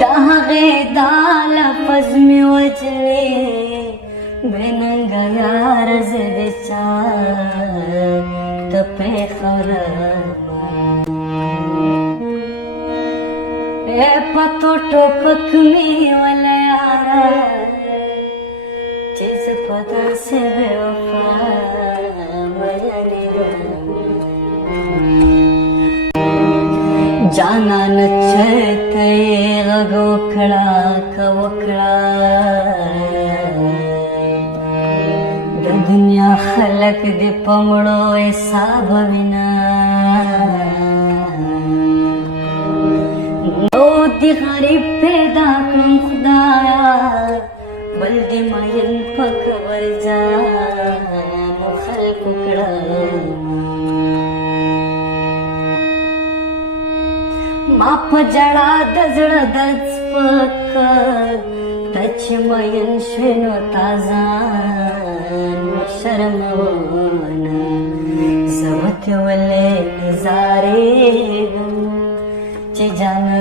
دهغه دا لفظ می وجلې بننګ یار زد چا ته په خرما اے پتو ټوپک می ولا یار چې پتا سه وفا जाना नचते गगोखड़ा कवखड़ा दुनिया खलक दे पमड़ो ऐसा भविना नो दी गरीब पैदा कम खुदाया बल्दे मायन पकवर जा मुखल कुकड़ा माप जड़ा दजड़ दच पक तच मयन श्वेनो ताजान शर्मवाना जबत वले नजारे चे जाना